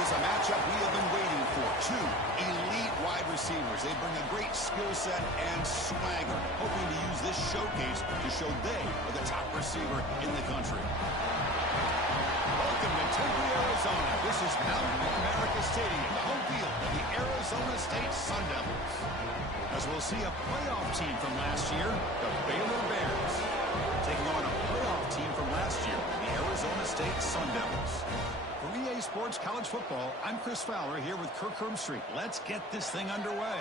is a matchup we have been waiting for. Two elite wide receivers. They bring a great skill set and swagger, hoping to use this showcase to show they are the top receiver in the country. Welcome to Tempe, Arizona. This is Mountain America Stadium, the home field of the Arizona State Sun Devils. As we'll see a playoff team from last year, the Baylor Bears, taking on a playoff team from last year, the Arizona State Sun Devils. For EA Sports College Football, I'm Chris Fowler here with Kirk Herbstreit. Let's get this thing underway.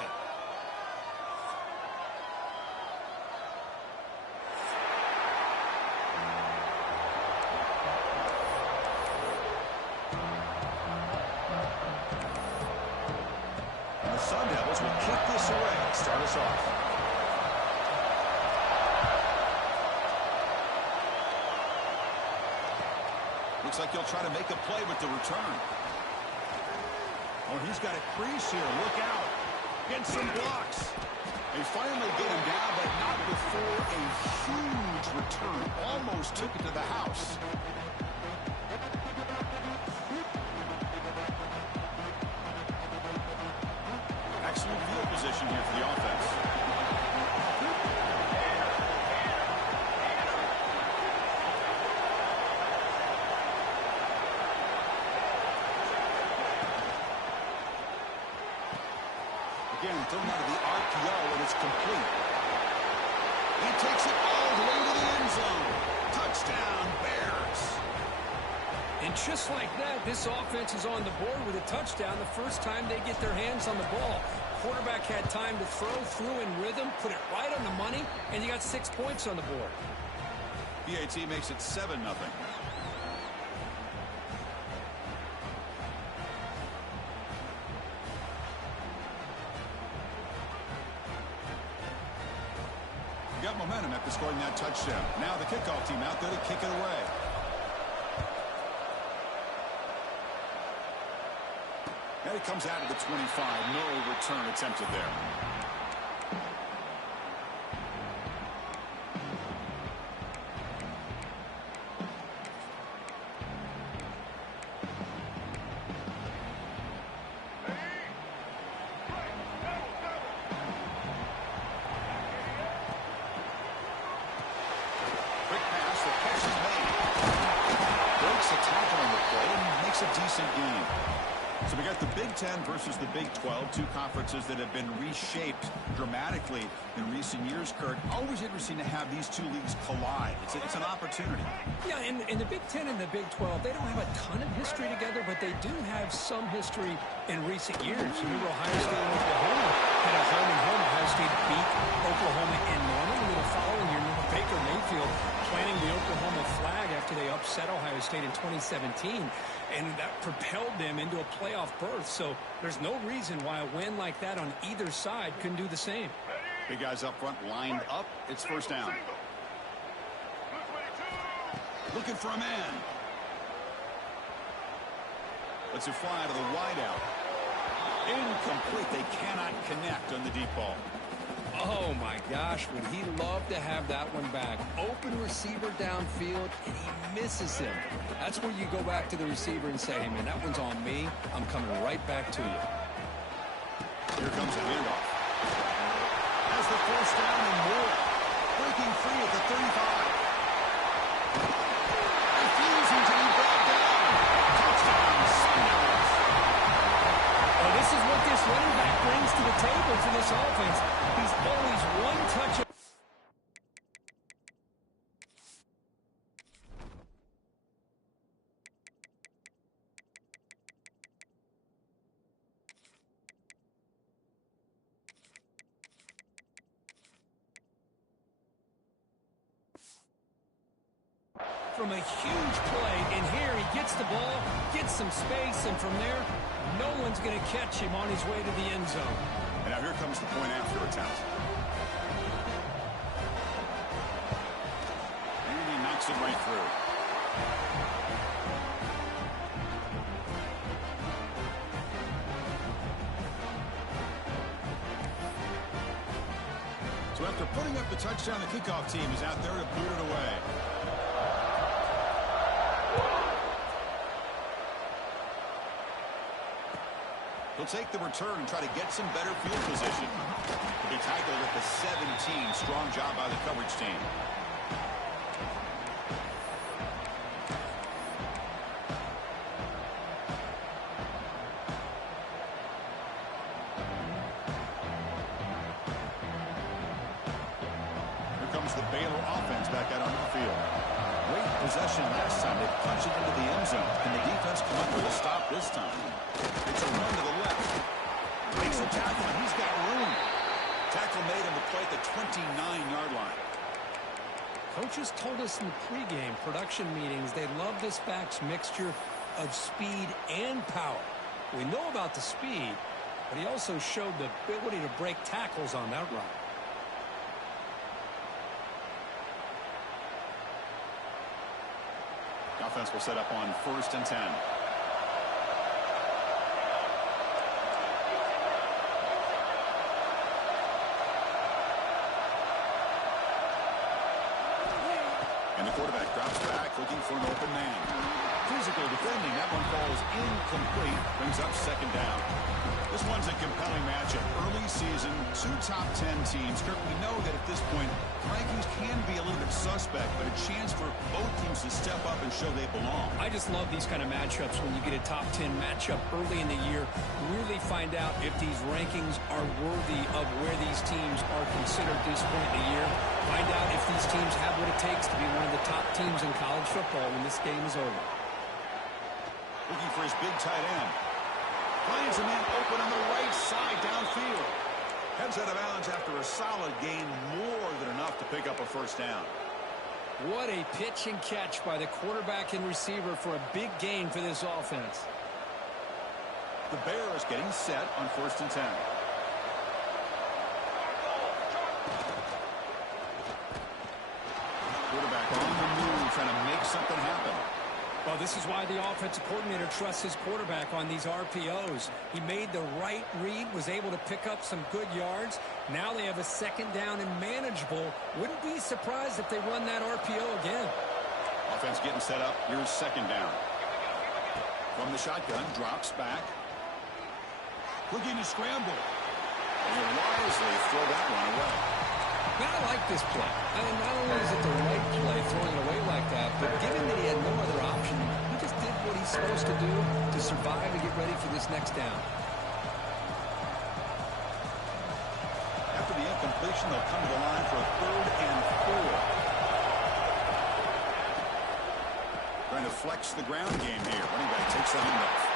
And the Sun Devils will kick this away and start us off. Looks like he'll try to make a play with the return. Oh, he's got a crease here. Look out. Gets some blocks. They finally get him down, but not before a huge return. Almost took it to the house. Excellent field position here for the offense. Again, thrown out of the RPO, and it's complete. He takes it all the way to the end zone. Touchdown, Bears. And just like that, this offense is on the board with a touchdown the first time they get their hands on the ball. Quarterback had time to throw through in rhythm, put it right on the money, and you got 6 points on the board. PAT makes it 7-0. Got momentum after scoring that touchdown. Now the kickoff team out there to kick it away. And it comes out of the 25. No return attempted there. So we got the Big Ten versus the Big 12, two conferences that have been reshaped dramatically in recent years, Kurt. Always interesting to have these two leagues collide. It's an opportunity. Yeah, and the Big Ten and the Big 12, they don't have a ton of history together, but they do have some history in recent years. Remember Ohio State and Oklahoma had a home-and-home. Ohio State beat Oklahoma in Norman, and the following year, remember Baker Mayfield planting the Oklahoma flag after they upset Ohio State in 2017. And that propelled them into a playoff berth. So there's no reason why a win like that on either side couldn't do the same. Big guys up front lined up. It's first down. Looking for a man. Lets it fly to the wideout. Incomplete. They cannot connect on the deep ball. Oh, my gosh, would he love to have that one back. Open receiver downfield, and he misses him. That's where you go back to the receiver and say, hey, man, that one's on me. I'm coming right back to you. Here comes a handoff. Has the first down and more. Breaking free at the 35. Refusing to be brought down. Touchdown, Sun Devils. Well, this is what this running back brings to the table for this offense. He's always one touch. From a huge play, and here he gets the ball, gets some space, and from there, no one's going to catch him on his way to the end zone. And now here comes the point after attempt. And he knocks it right through. So after putting up the touchdown, the kickoff team is out there to boot it away. He'll take the return and try to get some better field position. He tackled at the 17. Strong job by the coverage team. Here comes the Baylor offense back out on the field. Great possession last time. They punched it into the end zone. Can the defense come up with a stop this time? It's a run to the left. Makes a tackle, and he's got room. Tackle made him to play at the 29-yard line. Coaches told us in the pregame production meetings they love this back's mixture of speed and power. We know about the speed, but he also showed the ability to break tackles on that run. The offense will set up on 1st and 10. And the quarterback drops back, looking for an open man. Physical defending. That one falls incomplete. Brings up 2nd down. This one's a compelling matchup. Early season, 2 top 10 teams. Kirk, we know that at this point, rankings can be a little bit suspect, but a chance for both teams to step up and show they belong. I just love these kind of matchups when you get a top 10 matchup early in the year. Really find out if these rankings are worthy of where these teams are considered at this point in the year. Find out if these teams have what it takes to be one of the top teams in college football when this game is over. Looking for his big tight end. Finds a man open on the right side downfield. Heads out of bounds after a solid gain, more than enough to pick up a 1st down. What a pitch and catch by the quarterback and receiver for a big gain for this offense. The Bears getting set on 1st and 10. Quarterback on the move, trying to make something happen. Well, this is why the offensive coordinator trusts his quarterback on these RPOs. He made the right read, was able to pick up some good yards. Now they have a 2nd down and manageable. Wouldn't be surprised if they run that RPO again. Offense getting set up. Here's 2nd down. From the shotgun, drops back. Looking to scramble. And he'll wisely throw that one away. Man, I like this play. I mean, not only is it the right play, throwing it away like that, but given that he had no other option, he just did what he's supposed to do to survive and get ready for this next down. After the incompletion, they'll come to the line for a 3rd and 4. Trying to flex the ground game here. Running back takes the handoff.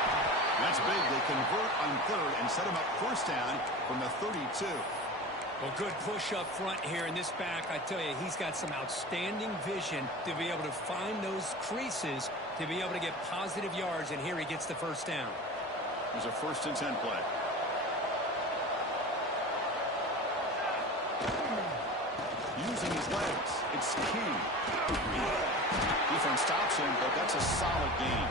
That's big. They convert on 3rd and set him up 1st down from the 32. Well, good push up front here in this back. I tell you, he's got some outstanding vision to be able to find those creases, to be able to get positive yards, and here he gets the 1st down. There's a 1st and 10 play. Using his legs, it's key. Defense stops him, but that's a solid gain.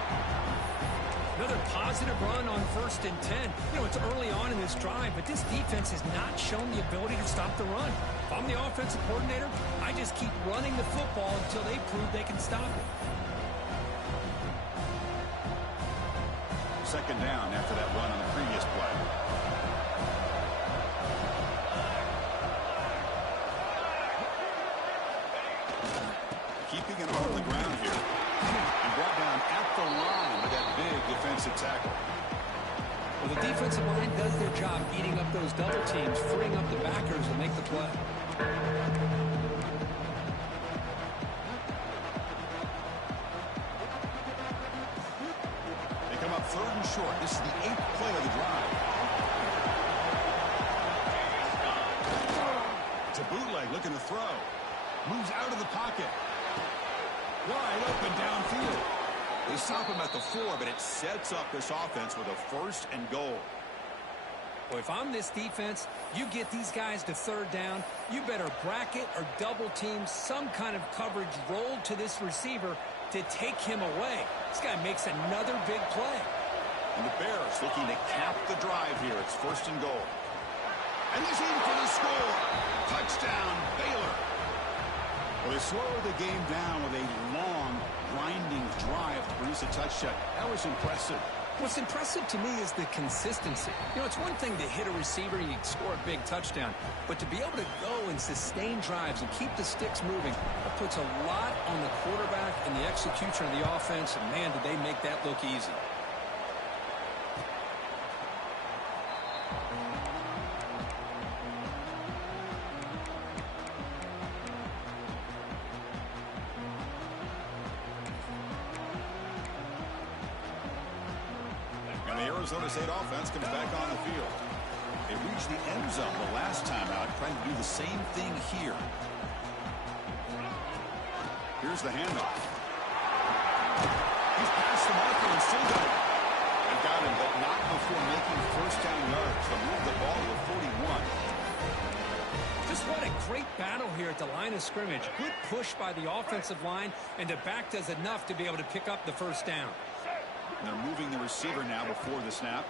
Another positive run on 1st and 10. You know, it's early on in this drive, but this defense has not shown the ability to stop the run. If I'm the offensive coordinator, I just keep running the football until they prove they can stop it. 2nd down after that run on the previous play. Keeping it on the ground here. And brought down at the line with that big defensive tackle. Well, the defensive line does their job eating up those double teams, freeing up the backers to make the play. They come up 3rd and short. This is the 8th play of the drive. It's a bootleg looking to throw. Moves out of the pocket. Wide open downfield. They stop him at the 4, but it sets up this offense with a 1st and goal. Well, if I'm this defense, you get these guys to 3rd down, you better bracket or double team some kind of coverage rolled to this receiver to take him away. This guy makes another big play. And the Bears looking to cap the drive here. It's 1st and goal. And he's in for the score. Touchdown, Baylor. Well, they slowed the game down with a long, grinding drive to produce a touchdown. That was impressive. What's impressive to me is the consistency. You know, it's one thing to hit a receiver and you score a big touchdown, but to be able to go and sustain drives and keep the sticks moving, that puts a lot on the quarterback and the execution of the offense, and man, did they make that look easy. Arizona State offense comes back on the field. They reached the end zone the last time out, trying to do the same thing here. Here's the handoff. He's past the marker and still got it. They've got him, but not before making first down yards to move the ball to 41. Just what a great battle here at the line of scrimmage. Good push by the offensive line, and the back does enough to be able to pick up the first down. And they're moving the receiver now before the snap.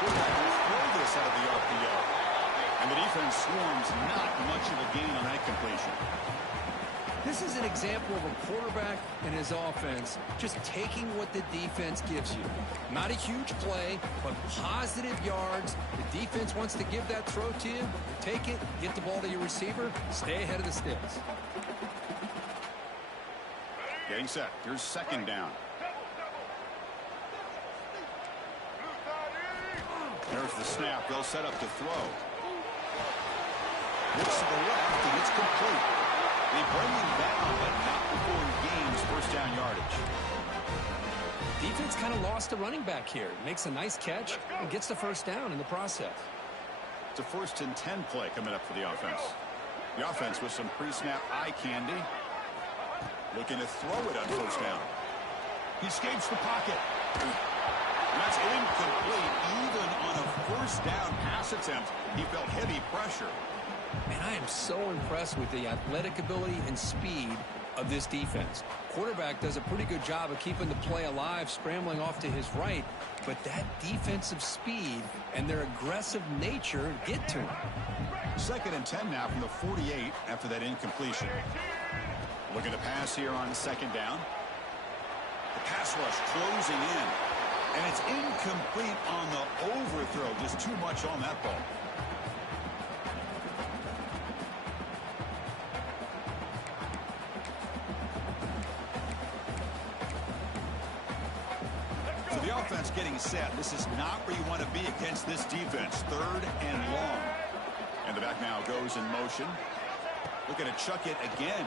Quarterback will throw this out of the RPO. And the defense swarms, not much of a gain on that completion. This is an example of a quarterback and his offense just taking what the defense gives you. Not a huge play, but positive yards. The defense wants to give that throw to you. You take it, get the ball to your receiver, stay ahead of the sticks. Getting set. Here's second down. There's the snap. They'll set up to throw. Looks to the left, and it's complete. They bring him down, but not before he gains first down yardage. Defense kind of lost a running back here. Makes a nice catch and gets the first down in the process. It's a 1st and 10 play coming up for the offense. The offense with some pre-snap eye candy. Looking to throw it on first down. He escapes the pocket. That's incomplete. Even on a first down pass attempt, he felt heavy pressure. And I am so impressed with the athletic ability and speed of this defense. Quarterback does a pretty good job of keeping the play alive, scrambling off to his right, but that defensive speed and their aggressive nature get to him. 2nd and 10 now from the 48 after that incompletion. Looking to pass here on second down. The pass rush closing in. And it's incomplete on the overthrow. Just too much on that ball. So the offense getting set. This is not where you want to be against this defense. 3rd and long. And the back now goes in motion. Looking to chuck it again.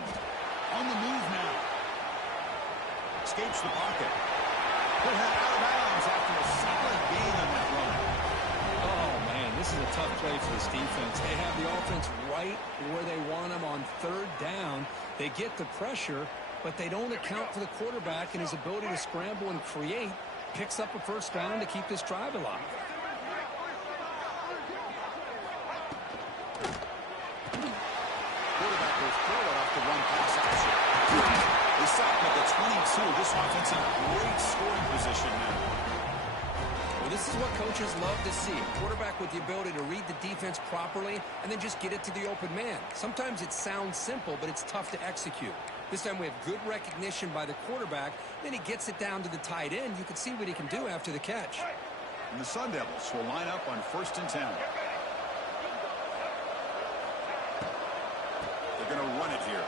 On the move now. Escapes the pocket. Put him out of bounds after a solid gain on that run. Oh, man, this is a tough play for this defense. They have the offense right where they want them on 3rd down. They get the pressure, but they don't account for the quarterback and his ability to scramble and create. Picks up a first down to keep this drive alive. Quarterback will throw it off the run pass option. They stop at the 22. This offense in great scoring position now. Well, this is what coaches love to see. A quarterback with the ability to read the defense properly and then just get it to the open man. Sometimes it sounds simple, but it's tough to execute. This time we have good recognition by the quarterback. Then he gets it down to the tight end. You can see what he can do after the catch. And the Sun Devils will line up on 1st and 10. They're going to run it here.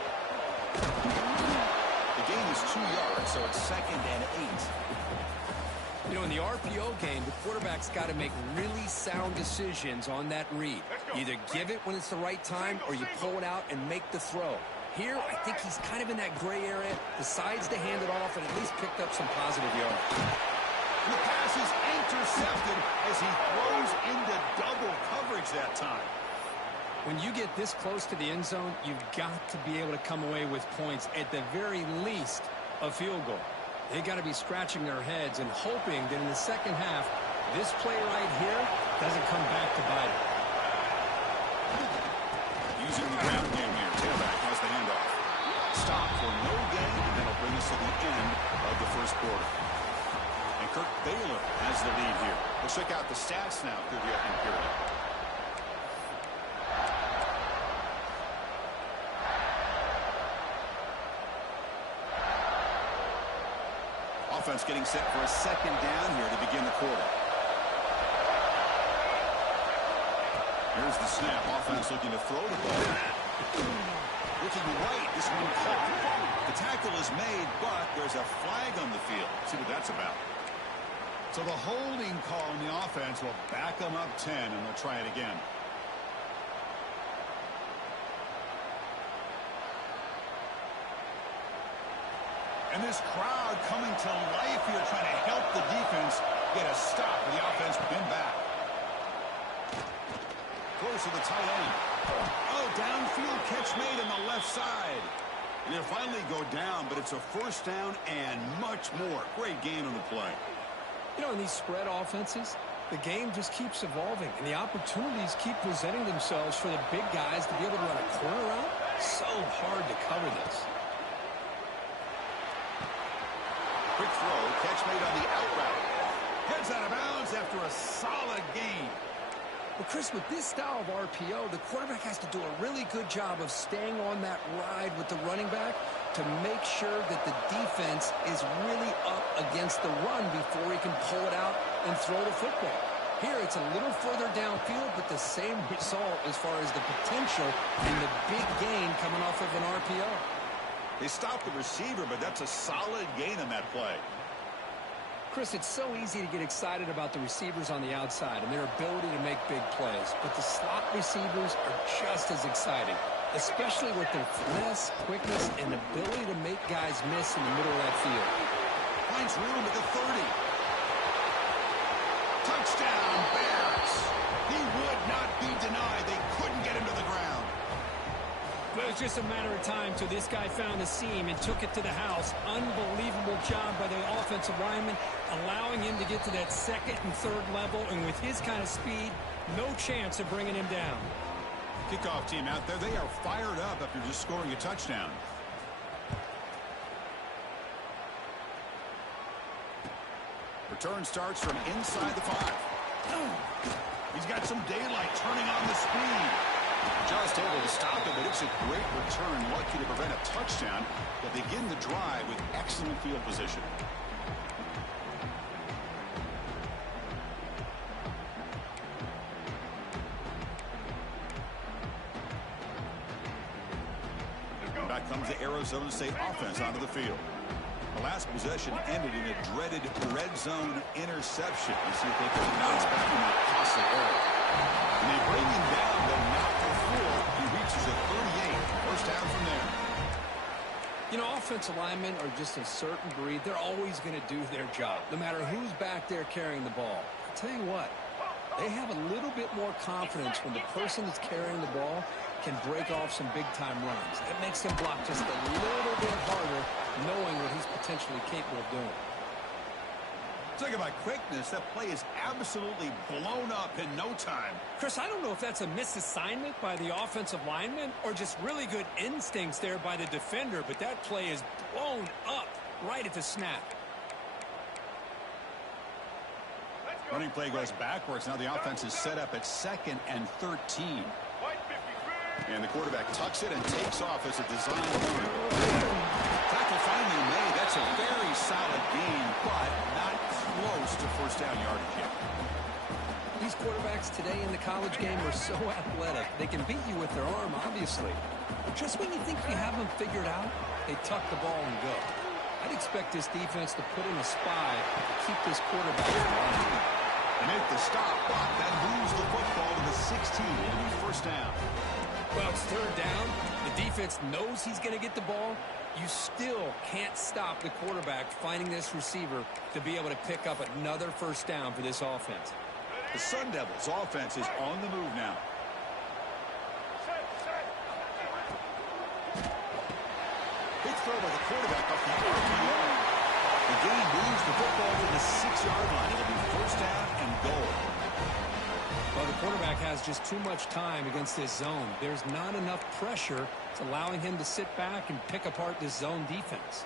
The gain is 2 yards, so it's 2nd and 8. You know, in the RPO game, the quarterback's got to make really sound decisions on that read. Either give it when it's the right time or you pull it out and make the throw. Here, I think he's kind of in that gray area, decides to hand it off and at least picked up some positive yards. The pass is intercepted as he throws into double coverage that time. When you get this close to the end zone, you've got to be able to come away with points, at the very least, a field goal. They got to be scratching their heads and hoping that in the second half, this play right here doesn't come back to bite it. Using the ground game here. Tailback has the handoff. Stop for no gain, and that'll bring us to the end of the first quarter. And Kirk Baylor has the lead here. Let's check out the stats now through the opening period. offense getting set for a second down here to begin the quarter. Here's the snap. Offense looking to throw the ball. Looking right. This one caught. The tackle is made, but there's a flag on the field. See what that's about. So the holding call on the offense will back them up 10, and they'll try it again. And this crowd coming to life here, trying to help the defense get a stop with the offense pin back. Close to the tight end. Oh, downfield catch made on the left side. And they'll finally go down, but it's a first down and much more. Great gain on the play. You know, in these spread offenses, the game just keeps evolving, and the opportunities keep presenting themselves for the big guys to be able to run a corner out. So hard to cover this. Quick throw, catch made on the out route. Heads out of bounds after a solid gain. Well, Chris, with this style of RPO, the quarterback has to do a really good job of staying on that ride with the running back to make sure that the defense is really up against the run before he can pull it out and throw the football. Here, it's a little further downfield, but the same result as far as the potential and the big gain coming off of an RPO. They stopped the receiver, but that's a solid gain on that play. Chris, it's so easy to get excited about the receivers on the outside and their ability to make big plays, but the slot receivers are just as exciting, especially with their finesse, quickness, and ability to make guys miss in the middle of that field. Finds room at the 30. Touchdown, Bears. He would not be denied. They couldn't get him to the ground. Well, it was just a matter of time till this guy found the seam and took it to the house. Unbelievable job by the offensive lineman, allowing him to get to that second and third level, and with his kind of speed, no chance of bringing him down. Kickoff team out there, they are fired up after just scoring a touchdown. Return starts from inside the 5. He's got some daylight turning on the speed. Just able to stop it, but it's a great return. Lucky to prevent a touchdown. They'll begin the drive with excellent field position. Back comes the Arizona State offense onto the field. The last possession ended in a dreaded red zone interception. You see if they can bounce back from that costly error. And they bring him down, but not before he reaches a 38. First down from there. You know, offensive linemen are just a certain breed. They're always going to do their job, no matter who's back there carrying the ball. I'll tell you what, they have a little bit more confidence when the person that's carrying the ball can break off some big-time runs. It makes him block just a little bit harder, knowing what he's potentially capable of doing. Talk about quickness. That play is absolutely blown up in no time. Chris, I don't know if that's a misassignment by the offensive lineman or just really good instincts there by the defender, but that play is blown up right at the snap. Running play goes backwards. Now the offense is set up at 2nd and 13. And the quarterback tucks it and takes off as a design run. Tackle finally made. That's a very solid gain, but not close to first down yardage yet. These quarterbacks today in the college game are so athletic. They can beat you with their arm, obviously. But just when you think you have them figured out, they tuck the ball and go. I'd expect this defense to put in a spy to keep this quarterback from running. They make the stop, but that moves the football to the 16. It'll be first down. Well, it's third down. The defense knows he's going to get the ball. You still can't stop the quarterback finding this receiver to be able to pick up another first down for this offense. The Sun Devils offense is on the move now. Big throw by the quarterback off the RPO. The gain moves the football to the 6-yard line. It'll be first down and goal. Well, the quarterback has just too much time against this zone. There's not enough pressure. It's allowing him to sit back and pick apart this zone defense.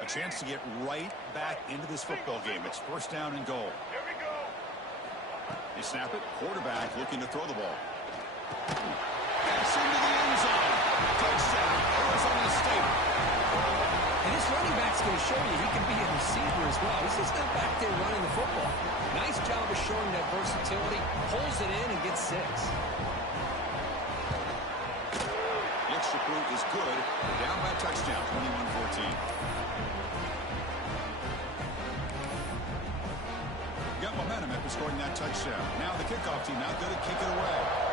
A chance to get right back into this football game. It's first down and goal. Here we go. They snap it. Quarterback looking to throw the ball. That's into the end zone. Touchdown, Arizona State. And this running back's going to show you he can be a receiver as well. He's just not back there running the football. Nice job of showing that versatility. Pulls it in and gets 6. The extra point is good. They're down by a touchdown, 21-14. Got momentum after scoring that touchdown. Now the kickoff team out there to kick it away.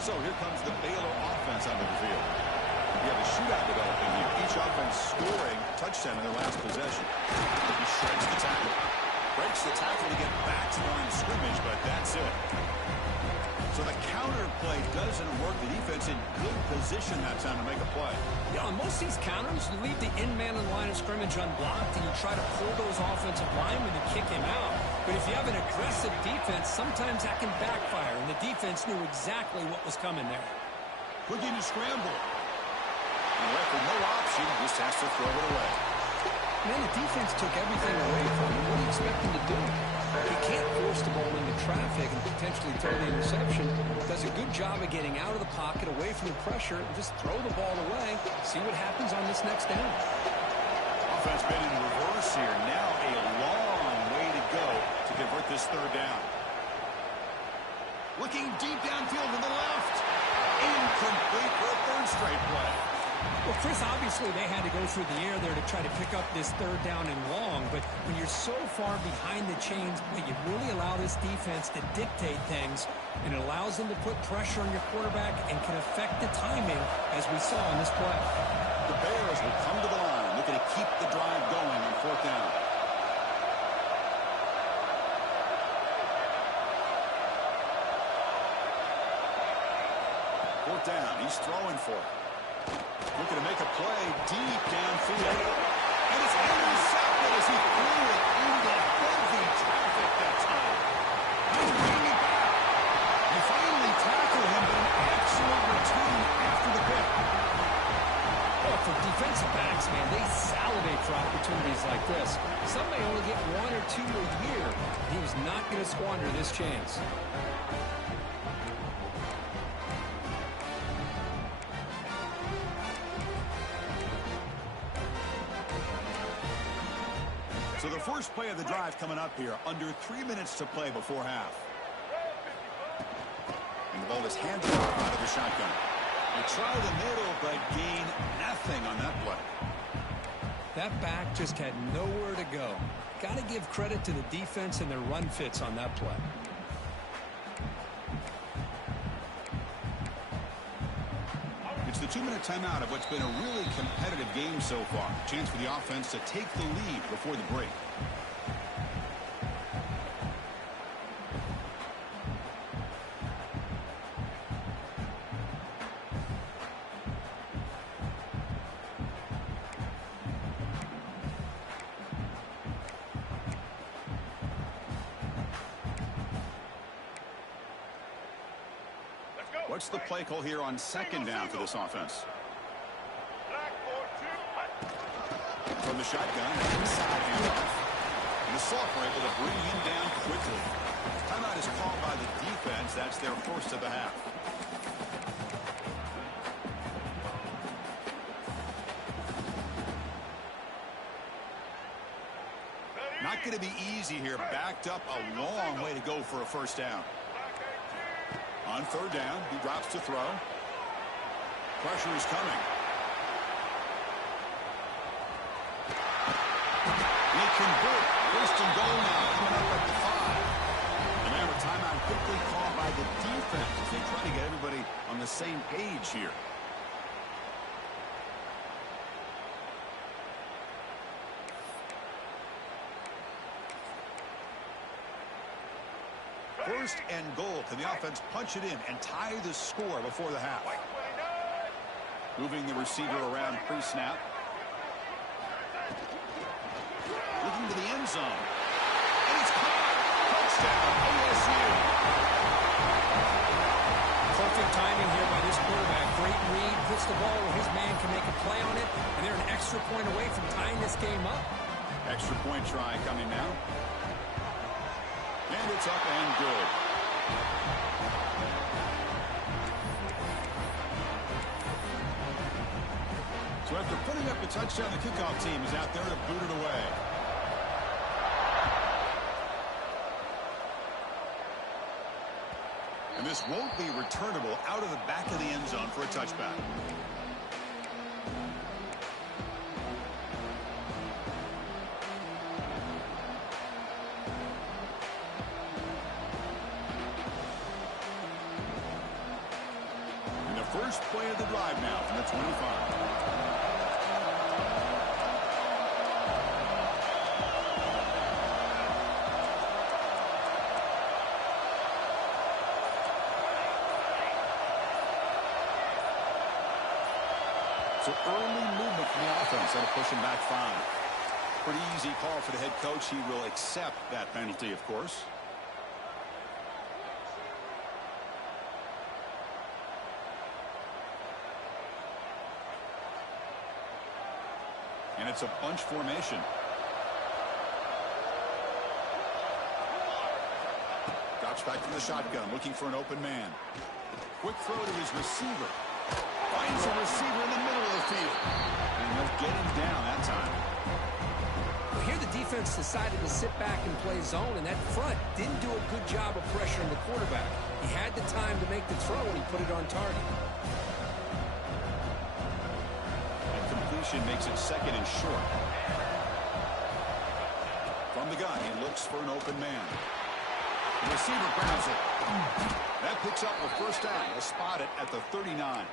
So here comes the Baylor offense onto the field. You have a shootout developing here. Each offense scoring a touchdown in their last possession. He shreds the tackle. Breaks the tackle to get back to the line of scrimmage, but that's it. So the counter play doesn't work. The defense in good position that time to make a play. You know, on most of these counters, you leave the in man in the line of scrimmage unblocked, and you try to pull those offensive linemen to kick him out. But if you have an aggressive defense, sometimes that can backfire, and the defense knew exactly what was coming there. Looking to scramble. And left with no option, just has to throw it away. Man, the defense took everything away from him. What do you expect him to do? He can't force the ball into traffic and potentially throw the interception. Does a good job of getting out of the pocket, away from the pressure, and just throw the ball away. See what happens on this next down. Offense been in reverse here. Now a long way to go to convert this third down. Looking deep downfield to the left. Incomplete for a third straight play. Well, Chris, obviously they had to go through the air there to try to pick up this third down and long, but when you're so far behind the chains, you really allow this defense to dictate things, and it allows them to put pressure on your quarterback and can affect the timing, as we saw in this play. The Bears will come to the line, looking to keep the drive going on fourth down. Fourth down, he's throwing for it. Looking to make a play deep downfield. And it's intercepted as he threw it into heavy traffic that time. He's bringing it back. You finally tackle him, but an excellent return after the pick. Well, for defensive backs, man, they salivate for opportunities like this. Some may only get 1 or 2 a year. He was not going to squander this chance. So the first play of the drive coming up here, under 3 minutes to play before half. And the ball is handed off out of the shotgun. They try the middle, but gain nothing on that play. That back just had nowhere to go. Got to give credit to the defense and their run fits on that play. It's the 2-minute timeout of what's been a really competitive game so far. Chance for the offense to take the lead before the break. What's the play call here on second down for this offense? From the shotgun, inside handoff. And the Soft were able to bring him down quickly. Timeout is called by the defense. That's their first of the half. Not going to be easy here. Backed up a long way to go for a first down. On third down, he drops to throw. Pressure is coming. He convert. First and goal now, coming up at the 5. And now a timeout quickly called by the defense as they try to get everybody on the same page here. First and goal. Can the offense punch it in and tie the score before the half? Moving the receiver around pre-snap. great read, puts the ball where his man can make a play on it, and they're an extra point away from tying this game up. Extra point try coming now. And it's up and good. So after putting up a touchdown, the kickoff team is out there to boot it away. And this won't be returnable out of the back of the end zone for a touchback. And the first play of the drive now from the 25. So early movement from the offense and pushing back 5. Pretty easy call for the head coach. He will accept that penalty, of course. And it's a bunch formation. Drops back from the shotgun, looking for an open man. Quick throw to his receiver. Finds a receiver in the middle of the field. And he'll get him down that time. Well, here the defense decided to sit back and play zone, and that front didn't do a good job of pressuring the quarterback. He had the time to make the throw, and he put it on target. And completion makes it second and short. From the gun, he looks for an open man. The receiver grabs it. That picks up a first down. He'll spot it at the 39.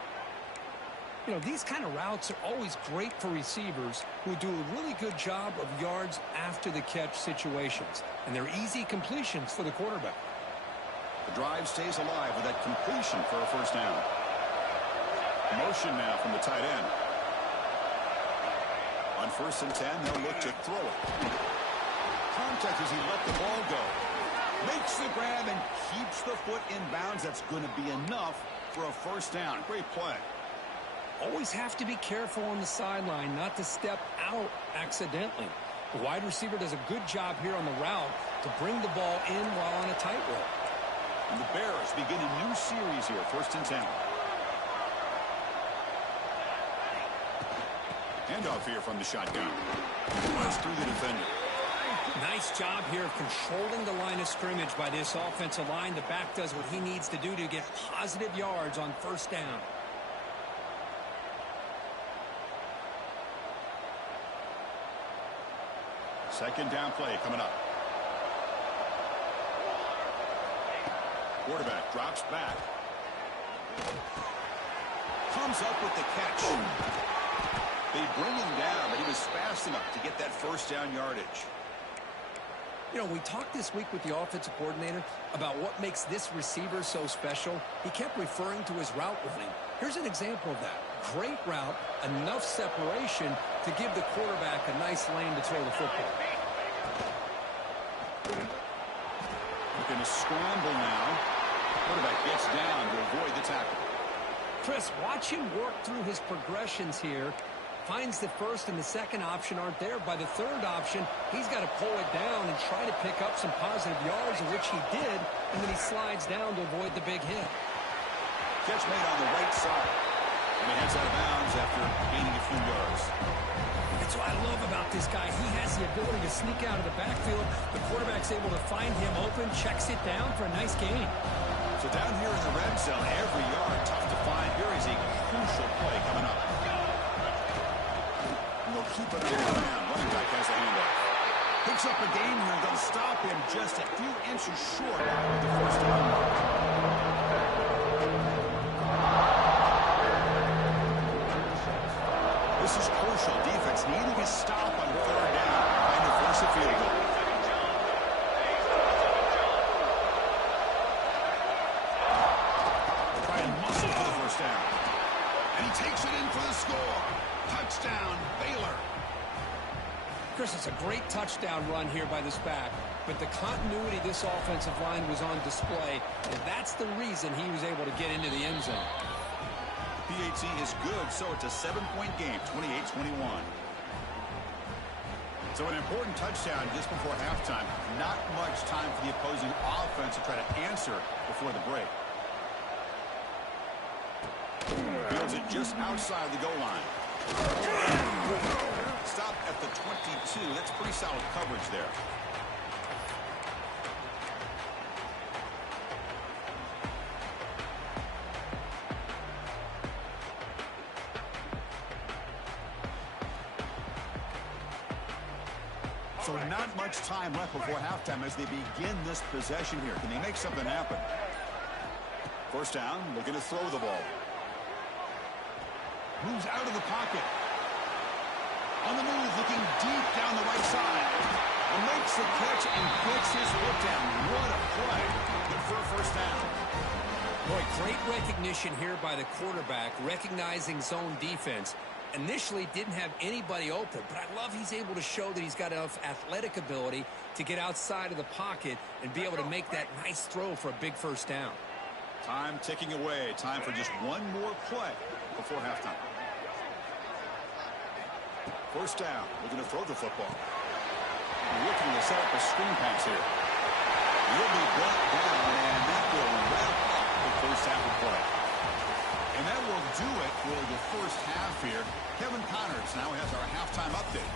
You know, these kind of routes are always great for receivers who do a really good job of yards after the catch situations. And they're easy completions for the quarterback. The drive stays alive with that completion for a first down. Motion now from the tight end. On 1st and 10, they'll look to throw it. Contact as he let the ball go. Makes the grab and keeps the foot in bounds. That's going to be enough for a first down. Great play. Always have to be careful on the sideline not to step out accidentally. The wide receiver does a good job here on the route to bring the ball in while on a tightrope. And the Bears begin a new series here, 1st and 10. Handoff here from the shotgun. Runs through the defender. Nice job here of controlling the line of scrimmage by this offensive line. The back does what he needs to do to get positive yards on first down. Second down play coming up. Quarterback drops back. Comes up with the catch. They bring him down, but he was fast enough to get that first down yardage. You know, we talked this week with the offensive coordinator about what makes this receiver so special. He kept referring to his route running. Here's an example of that. Great route, enough separation to give the quarterback a nice lane to throw the football. Looking to scramble now. Quarterback gets down to avoid the tackle. Chris, watch him work through his progressions here. Finds the first and the second option aren't there. By the third option, he's got to pull it down and try to pick up some positive yards, of which he did, and then he slides down to avoid the big hit. Catch made on the right side. And he heads out of bounds after gaining a few yards. That's what I love about this guy. He has the ability to sneak out of the backfield. The quarterback's able to find him open, checks it down for a nice gain. So down here in the red zone, every yard tough to find. Here is a crucial play coming up. They'll keep it on the ground. Running back has the handoff. Picks up a gain here. They'll stop him just a few inches short of the first down mark. This is crucial. Defense needing a stop on 3rd down. Trying to force a field goal. They'll try and muscle for the first down. And he takes it in for the score. Touchdown, Baylor. Chris, it's a great touchdown run here by this back, but the continuity of this offensive line was on display, and that's the reason he was able to get into the end zone. PAT is good, so it's a 7-point game, 28-21. So an important touchdown just before halftime. Not much time for the opposing offense to try to answer before the break. Fields it just outside the goal line. Stop at the 22. That's pretty solid coverage there. So not much time left before halftime as they begin this possession here. Can they make something happen? First down, looking to throw the ball. Moves out of the pocket. On the move, looking deep down the right side. And makes the catch and puts his foot down. What a play. Good for a first down. Boy, great recognition here by the quarterback, recognizing zone defense. Initially didn't have anybody open, but I love he's able to show that he's got enough athletic ability to get outside of the pocket and be able to make that nice throw for a big first down. Time ticking away. Time for just one more play before halftime. First down. Looking to throw the football. Looking to set up a screen pass here. Will be brought down, and that will wrap up the first half of play. And that will do it for the first half here. Kevin Connors now has our halftime update.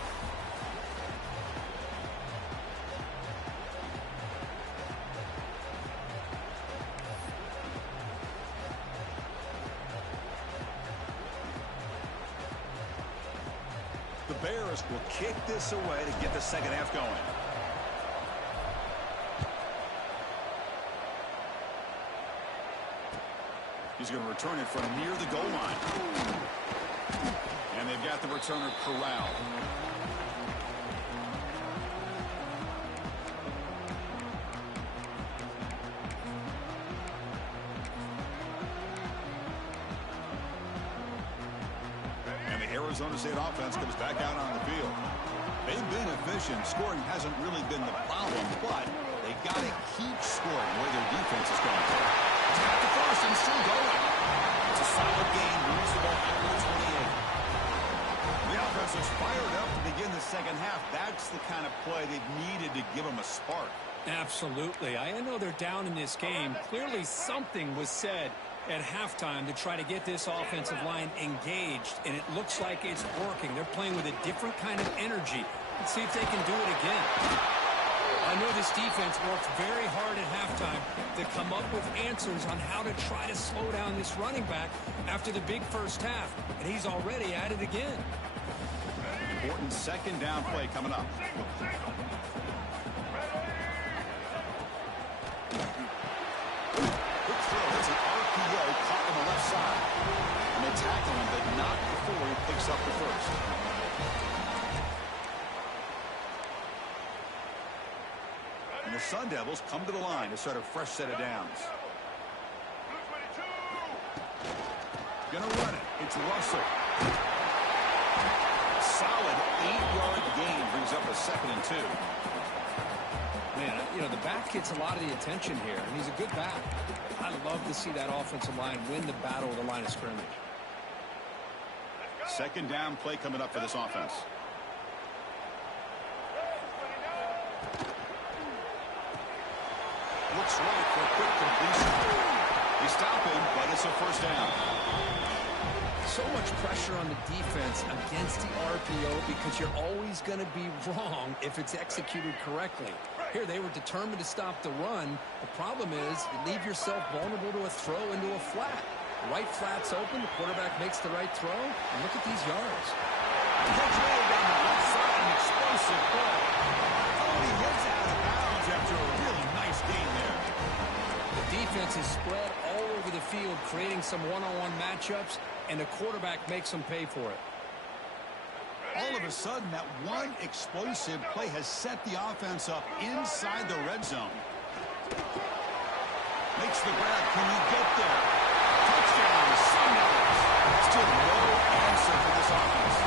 The Bears will kick this away to get the second half going. He's going to return it from near the goal line. And they've got the returner corralled. And the Arizona State offense comes back out on the field. They've been efficient. Scoring hasn't really been the problem, but they got to keep scoring where their defense is going. He's got the first and still going. It's a solid game. Moves the ball out to the 28. The offense is fired up to begin the second half. That's the kind of play they've needed to give them a spark. Absolutely. I know they're down in this game. Clearly something was said at halftime to try to get this offensive line engaged, and it looks like it's working. They're playing with a different kind of energy. Let's see if they can do it again. I know this defense worked very hard at halftime to come up with answers on how to try to slow down this running back after the big first half, and he's already at it again. Important second down play coming up. Good throw. It's an RPO caught on the left side. And they tackle him, but not before he picks up the first. And the Sun Devils come to the line to start a fresh set of downs. Gonna run it. It's Russell. Solid 8-yard gain brings up a 2nd and 2. Man, you know, the back gets a lot of the attention here, and he's a good back. I love to see that offensive line win the battle of the line of scrimmage. Second down play coming up for this offense. Looks right for a quick completion. They stop him, but it's a first down. So much pressure on the defense against the RPO because you're always going to be wrong if it's executed correctly. Here, they were determined to stop the run. The problem is you leave yourself vulnerable to a throw into a flat. Right flat's open. The quarterback makes the right throw. And look at these yards. Catch roll down the left side, an explosive play. Oh, he hits out of bounds after a really nice gain there. The defense is spread all over the field, creating some one-on-one matchups, and the quarterback makes them pay for it. All of a sudden, that one explosive play has set the offense up inside the red zone. Makes the grab. Can he get there? Touchdown, Sun Devils. Still no answer for this offense.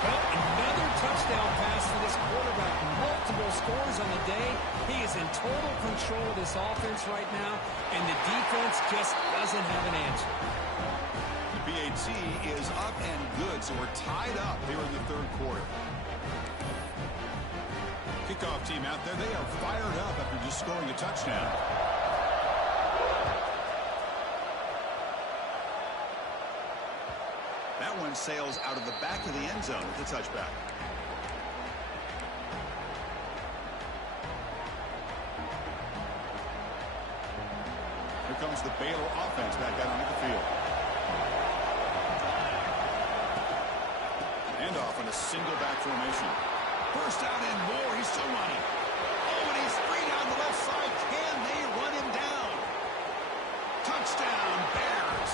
Well, another touchdown pass for this quarterback. Multiple scores on the day. He is in total control of this offense right now, and the defense just doesn't have an answer. PAT is up and good, so we're tied up here in the third quarter. Kickoff team out there, they are fired up after just scoring a touchdown. That one sails out of the back of the end zone with the touchback. Here comes the Baylor offense back out onto the field. And off in a single back formation. First out and more. He's still running. Oh, and he's free down the left side. Can they run him down? Touchdown, Bears,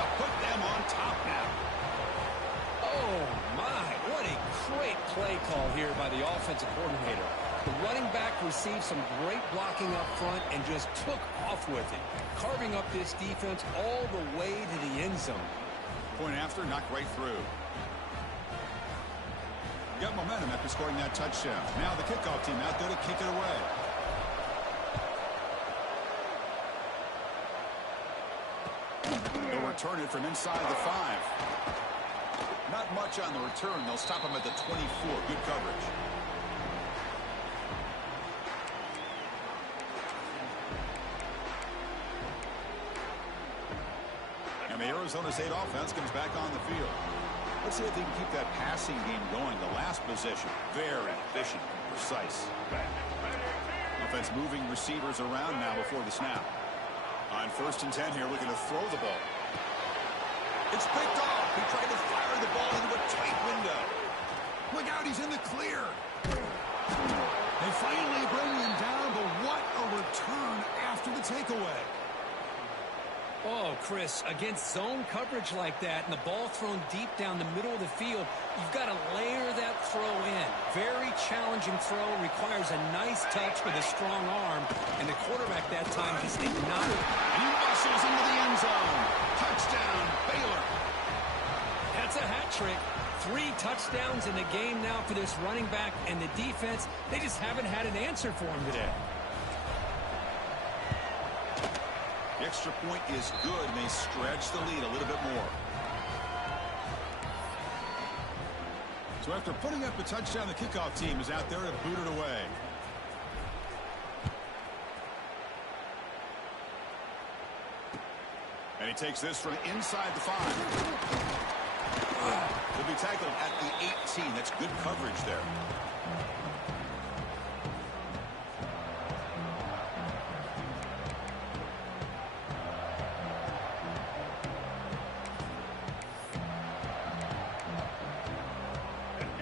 to put them on top now. Oh, my. What a great play call here by the offensive coordinator. The running back received some great blocking up front and just took off with it, carving up this defense all the way to the end zone. Point after, knocked right through. Got momentum after scoring that touchdown. Now the kickoff team out there to kick it away. They'll return it from inside the 5. Not much on the return. They'll stop him at the 24. Good coverage. And the Arizona State offense comes back on the field. Let's see if they can keep that passing game going. The last possession, very efficient and precise. Offense moving receivers around now before the snap. On 1st and 10 here, looking to throw the ball. It's picked off. He tried to fire the ball into a tight window. Look out, he's in the clear. They finally bring him down, but what a return after the takeaway. Oh, Chris, against zone coverage like that and the ball thrown deep down the middle of the field, you've got to layer that throw in. Very challenging throw, requires a nice touch with a strong arm, and the quarterback that time just did not. He muscles into the end zone. Touchdown, Baylor. That's a hat trick. 3 touchdowns in the game now for this running back, and the defense, they just haven't had an answer for him today. The extra point is good, and they stretch the lead a little bit more. So after putting up a touchdown, the kickoff team is out there to boot it away. And he takes this from inside the 5. He'll be tackled at the 18. That's good coverage there.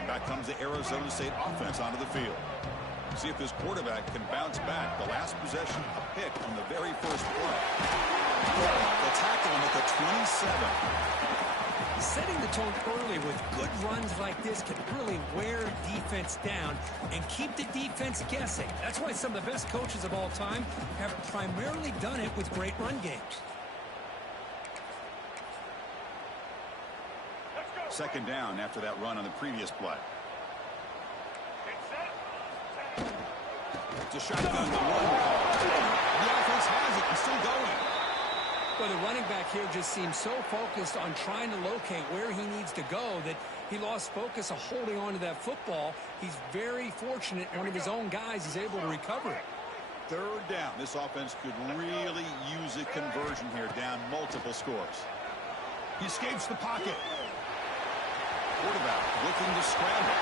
Back comes the Arizona State offense onto the field. See if this quarterback can bounce back. The last possession, a pick on the very first play. They'll tackle him at the 27. Setting the tone early with good runs like this can really wear defense down and keep the defense guessing. That's why some of the best coaches of all time have primarily done it with great run games. Second down after that run on the previous play. It's a shotgun. The offense has it and still going. Well, the running back here just seems so focused on trying to locate where he needs to go that he lost focus of holding on to that football. He's very fortunate one of his own guys is able to recover it. Third down. This offense could really use a conversion here, down multiple scores. He escapes the pocket. Quarterback looking to scramble.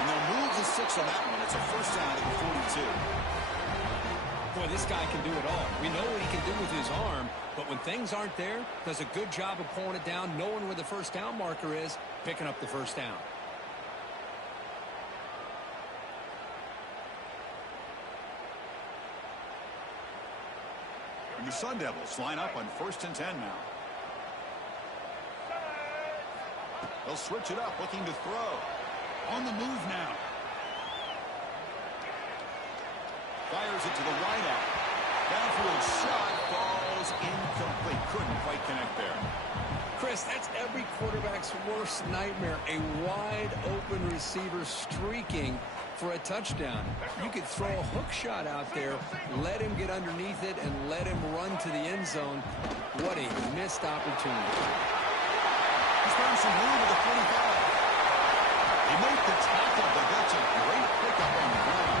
And they'll move the 6 on that one. It's a first down at the 42. Boy, this guy can do it all. We know what he can do with his arm, but when things aren't there, does a good job of pulling it down, knowing where the first down marker is, picking up the first down. And the Sun Devils line up on 1st and 10 now. They'll switch it up, looking to throw. On the move now. Fires it to the wideout. Downfield shot falls incomplete. Couldn't quite connect there. Chris, that's every quarterback's worst nightmare. A wide open receiver streaking for a touchdown. You could throw a hook shot out there, let him get underneath it, and let him run to the end zone. What a missed opportunity. He's found some room at the 45. He made the tackle, but that's a great pickup on the ground.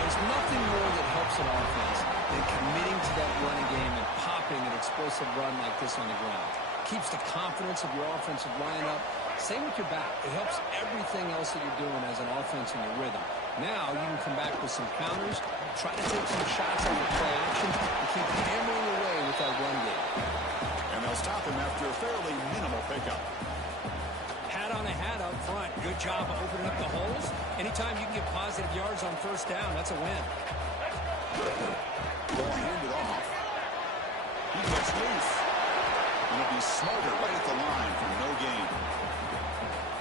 There's nothing more that helps an offense than committing to that running game and popping an explosive run like this on the ground. Keeps the confidence of your offensive line up. Same with your back. It helps everything else that you're doing as an offense in your rhythm. Now you can come back with some counters, try to take some shots on the play action, and keep hammering away with that run game. And they'll stop him after a fairly minimal pickup. Hat on a hat up front. Good job of opening up the holes. Anytime you can get positive yards on first down, that's a win. Ball handed off. He gets loose. And he'll be smarter right at the line for no gain.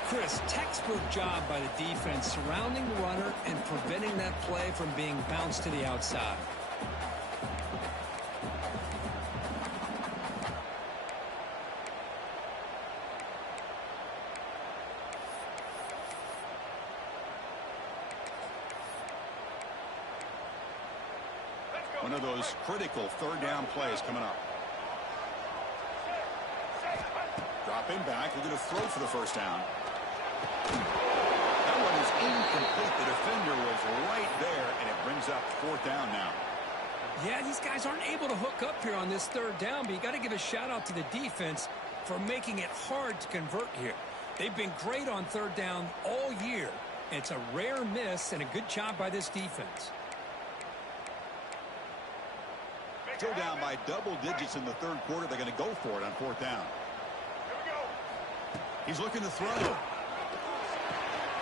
Chris, textbook job by the defense surrounding the runner and preventing that play from being bounced to the outside. One of those critical third down plays coming up. Dropping back, looking to throw for the first down. That one is incomplete. The defender was right there, and it brings up fourth down now. Yeah, these guys aren't able to hook up here on this third down, but you got to give a shout out to the defense for making it hard to convert here. They've been great on third down all year. It's a rare miss and a good job by this defense. Still down by double digits in the third quarter. They're going to go for it on fourth down. He's looking to throw.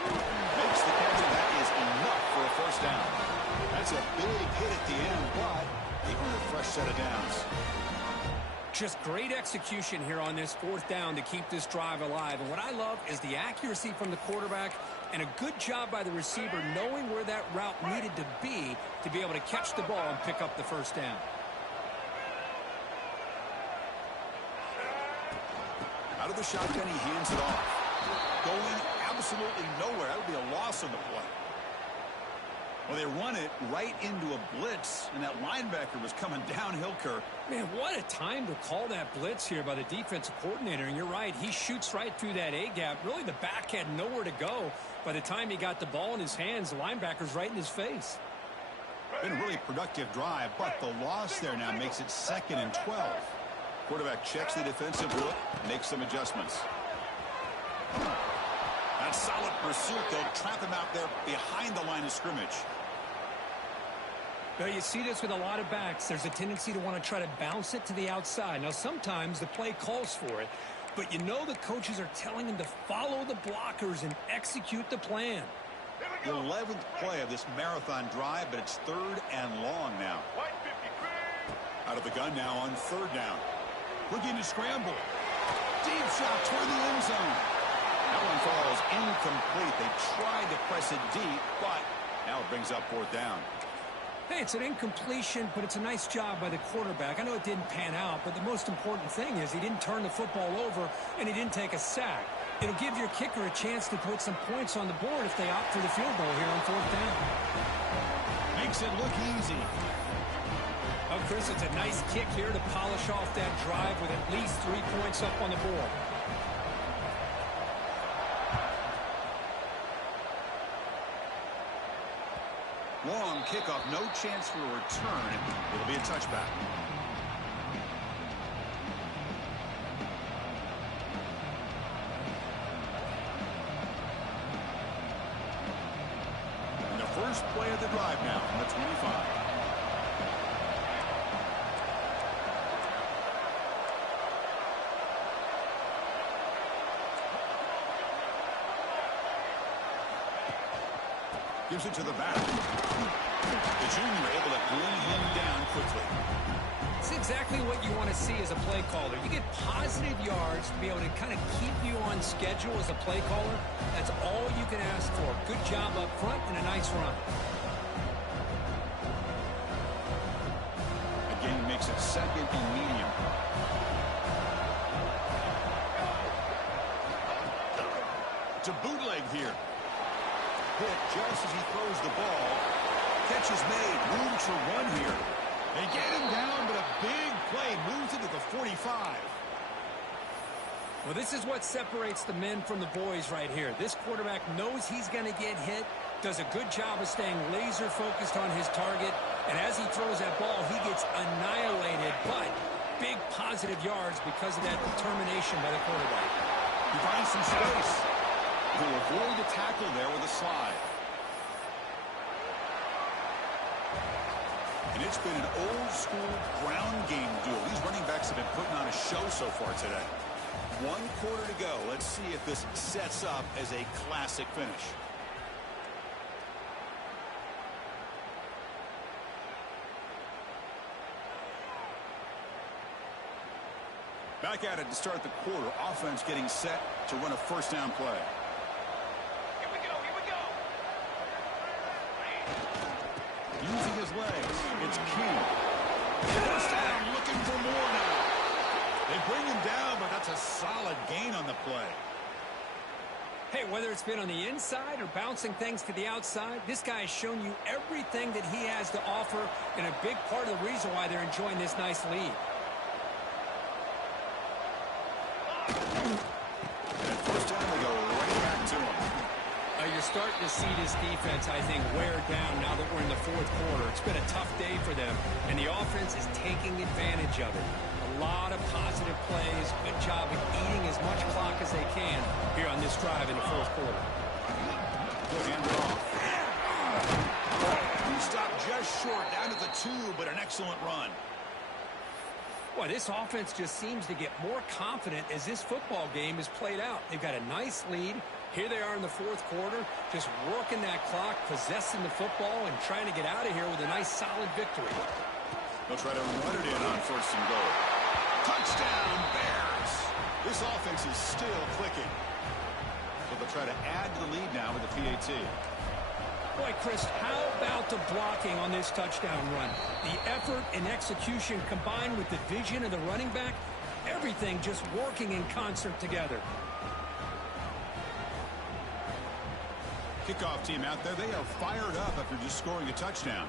Makes the catch, and that is enough for a first down. That's a big hit at the end, but they earn a fresh set of downs. Just great execution here on this fourth down to keep this drive alive. And what I love is the accuracy from the quarterback and a good job by the receiver knowing where that route needed to be able to catch the ball and pick up the first down. Out of the shotgun, he hands it off. Going absolutely nowhere. That would be a loss on the play. Well, they run it right into a blitz, and that linebacker was coming downhill, Kirk. Man, what a time to call that blitz here by the defensive coordinator. And you're right, he shoots right through that A-gap. Really, the back had nowhere to go. By the time he got the ball in his hands, the linebacker's right in his face. Been a really productive drive, but the loss there now makes it 2nd and 12. Quarterback checks the defensive look, makes some adjustments. That solid pursuit, they'll trap him out there behind the line of scrimmage. Well, you see this with a lot of backs. There's a tendency to want to try to bounce it to the outside. Now, sometimes the play calls for it, but you know the coaches are telling him to follow the blockers and execute the plan. The 11th play of this marathon drive, but it's 3rd and long now. Out of the gun now on 3rd down. Looking to scramble. Deep shot toward the end zone. That one falls incomplete. They tried to press it deep, but now it brings up 4th down. Hey, it's an incompletion, but it's a nice job by the quarterback. I know it didn't pan out, but the most important thing is he didn't turn the football over and he didn't take a sack. It'll give your kicker a chance to put some points on the board if they opt for the field goal here on 4th down. Makes it look easy. Oh, Chris, it's a nice kick here to polish off that drive with at least 3 points up on the board. Long kickoff, no chance for a return. It'll be a touchback. And the first play of the drive now from the 25. Gives it to the back. The junior able to bring him down quickly. It's exactly what you want to see as a play caller. You get positive yards to be able to kind of keep you on schedule as a play caller. That's all you can ask for. Good job up front and a nice run. Again, makes it 2nd and medium. It's a bootleg here. hit just as he throws the ball. Catch is made. Room to run here. They get him down, but a big play moves into the 45. Well, this is what separates the men from the boys right here. This quarterback knows he's going to get hit, does a good job of staying laser focused on his target, and as he throws that ball, he gets annihilated, but big positive yards because of that determination by the quarterback. He finds some space. He'll avoid the tackle there with a slide. And it's been an old-school ground game duel. These running backs have been putting on a show so far today. 1 quarter to go. Let's see if this sets up as a classic finish. Back at it to start the quarter. Offense getting set to run a first down play. Here we go, here we go. Using his legs. It's King. First down, looking for more now. They bring him down, but that's a solid gain on the play. Hey, whether it's been on the inside or bouncing things to the outside, this guy has shown you everything that he has to offer, and a big part of the reason why they're enjoying this nice lead. And first down, they go right back to him. You're starting to see this defense, I think, wear down now that we're in the 4th quarter. It's been a tough day for them, and the offense is taking advantage of it. A lot of positive plays. Good job of eating as much clock as they can here on this drive in the 4th quarter. Hand it off. He stopped just short, down to the 2, but an excellent run. Boy, this offense just seems to get more confident as this football game is played out. They've got a nice lead. Here they are in the 4th quarter, just working that clock, possessing the football, and trying to get out of here with a nice, solid victory. They'll try to run it in on first and goal. Touchdown, Bears! This offense is still clicking. So they'll try to add to the lead now with the PAT. Boy, Chris, how about the blocking on this touchdown run? The effort and execution combined with the vision of the running back, everything just working in concert together. Kickoff team out there, they are fired up after just scoring a touchdown.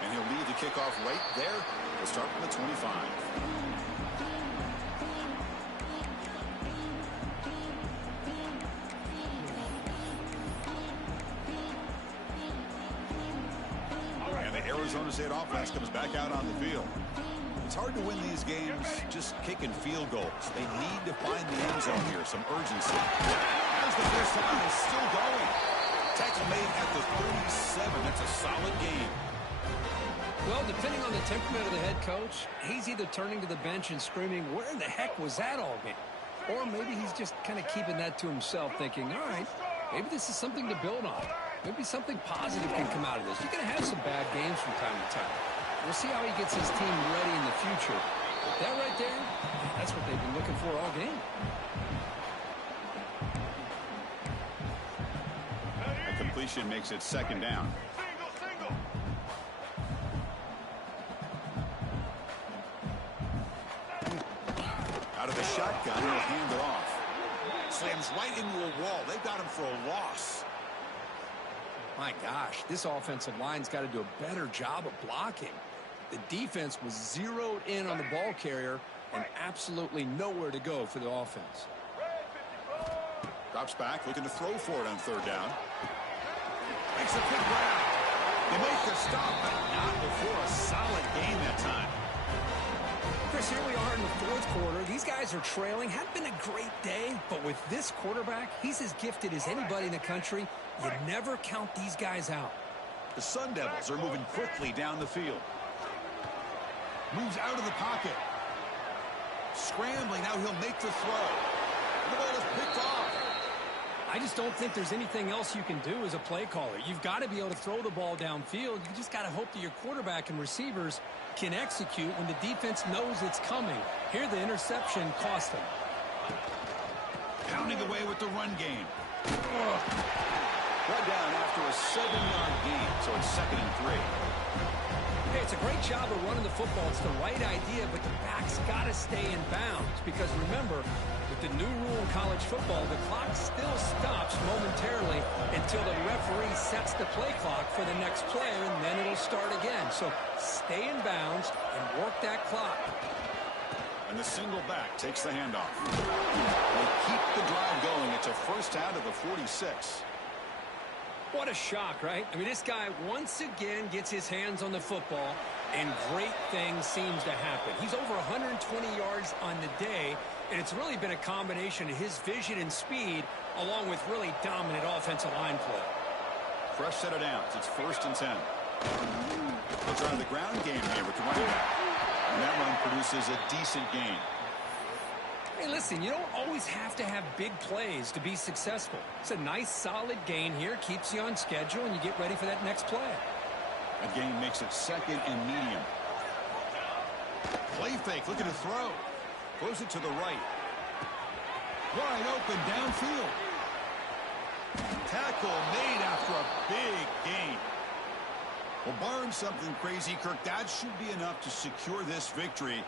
And he'll lead the kickoff right there. We'll start from the 25. And the Arizona State offense comes back out on the field. It's hard to win these games just kicking field goals. They need to find the end zone here, some urgency. As the first down is still going. Tackle made at the 37. That's a solid gain. Well, depending on the temperament of the head coach, he's either turning to the bench and screaming, where in the heck was that all game? Or maybe he's just kind of keeping that to himself, thinking, all right, maybe this is something to build on. Maybe something positive can come out of this. You're going to have some bad games from time to time. We'll see how he gets his team ready in the future. But that right there, that's what they've been looking for all game. A completion makes it second down. Out of the shotgun, he'll hand it off. Slams right into a wall. They've got him for a loss. My gosh, this offensive line's got to do a better job of blocking. The defense was zeroed in on the ball carrier and absolutely nowhere to go for the offense. Drops back, looking to throw for it on third down. Makes a quick grab. They make the stop, but not before a solid gain that time. Chris, here we are in the 4th quarter. These guys are trailing. Hadn't been a great day, but with this quarterback, he's as gifted as anybody in the country. You never count these guys out. The Sun Devils are moving quickly down the field. Moves out of the pocket. Scrambling, now he'll make the throw. The ball is picked off. I just don't think there's anything else you can do as a play caller. You've got to be able to throw the ball downfield. You just got to hope that your quarterback and receivers can execute when the defense knows it's coming. Here the interception cost them. Pounding away with the run game. Brought down after a 7-yard gain, so it's 2nd and 3. Hey, it's a great job of running the football. It's the right idea, but the back's got to stay in bounds. Because remember, with the new rule in college football, the clock still stops momentarily until the referee sets the play clock for the next player, and then it'll start again. So stay in bounds and work that clock. And the single back takes the handoff. They keep the drive going. It's a first out of the 46. What a shock, right? I mean, this guy once again gets his hands on the football, and great things seems to happen. He's over 120 yards on the day, and it's really been a combination of his vision and speed, along with really dominant offensive line play. Fresh set of downs. It's 1st and 10. Let's try the ground game here with the running back. And that run produces a decent gain. Hey, listen, you don't always have to have big plays to be successful. It's a nice, solid gain here. Keeps you on schedule, and you get ready for that next play. That gain makes it 2nd and medium. Play fake, looking to throw. Throws it to the right. Wide open downfield. Tackle made after a big gain. Well, barring something crazy, Kirk, that should be enough to secure this victory.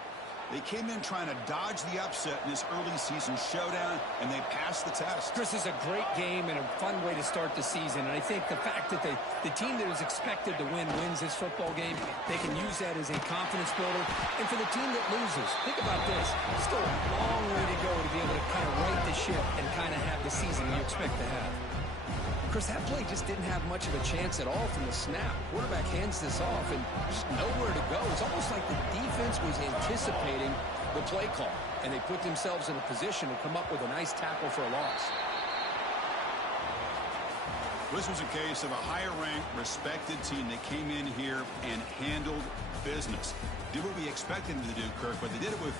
They came in trying to dodge the upset in this early season showdown, and they passed the test. Chris, is a great game and a fun way to start the season. And I think the fact that the team that was expected to win wins this football game, they can use that as a confidence builder. And for the team that loses, think about this. Still a long way to go to be able to kind of right the ship and kind of have the season you expect to have. Chris, that play just didn't have much of a chance at all from the snap. Quarterback hands this off and just nowhere to go. It's almost like the defense was anticipating the play call, and they put themselves in a position to come up with a nice tackle for a loss. This was a case of a higher-ranked, respected team that came in here and handled business. Did what we expected them to do, Kirk, but they did it with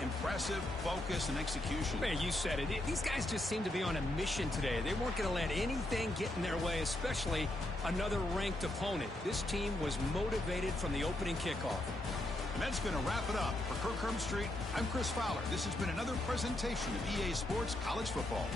impressive focus and execution. Man, you said it. These guys just seem to be on a mission today. They weren't going to let anything get in their way, especially another ranked opponent. This team was motivated from the opening kickoff. And that's going to wrap it up. For Kirk Herbstreit, I'm Chris Fowler. This has been another presentation of EA Sports College Football.